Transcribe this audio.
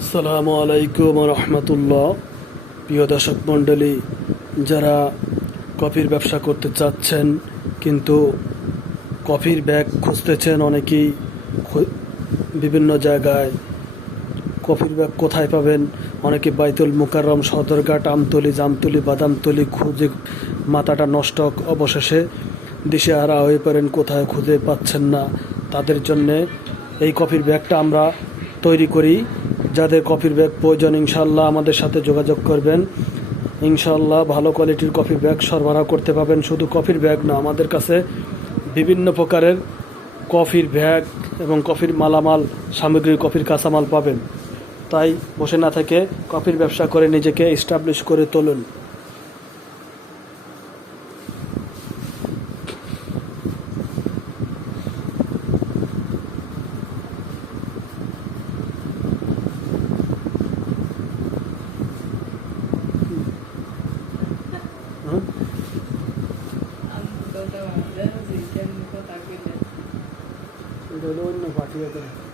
আসসালামু আলাইকুম রহমতুল্লাহ। প্রিয় দর্শক মণ্ডলী, যারা কফির ব্যবসা করতে চাচ্ছেন কিন্তু কফির ব্যাগ খুঁজতেছেন অনেকেই, বিভিন্ন জায়গায় কফির ব্যাগ কোথায় পাবেন, অনেকে বাইতুল মুকাররম, সদরঘাট, আমতলি, জামতলি, বাদামতলি খুঁজে মাথাটা নষ্ট, অবশেষে দিশেহারা হয়ে পড়েন, কোথায় খুঁজে পাচ্ছেন না। তাদের জন্যে এই কফির ব্যাগটা আমরা তৈরি করি। যাদের কফির ব্যাগ প্রয়োজন ইনশাল্লাহ আমাদের সাথে যোগাযোগ করবেন। ইনশাল্লাহ ভালো কোয়ালিটির কফির ব্যাগ সরবরাহ করতে পারবেন। শুধু কফির ব্যাগ না, আমাদের কাছে বিভিন্ন প্রকারের কফির ব্যাগ এবং কফির মালামাল সামগ্রী, কফির কাঁচামাল পাবেন। তাই বসে না থেকে কফির ব্যবসা করে নিজেকে এস্টাবলিশ করে তুলুন। এটা হলো অন্য পাঠিয়ে দেয়।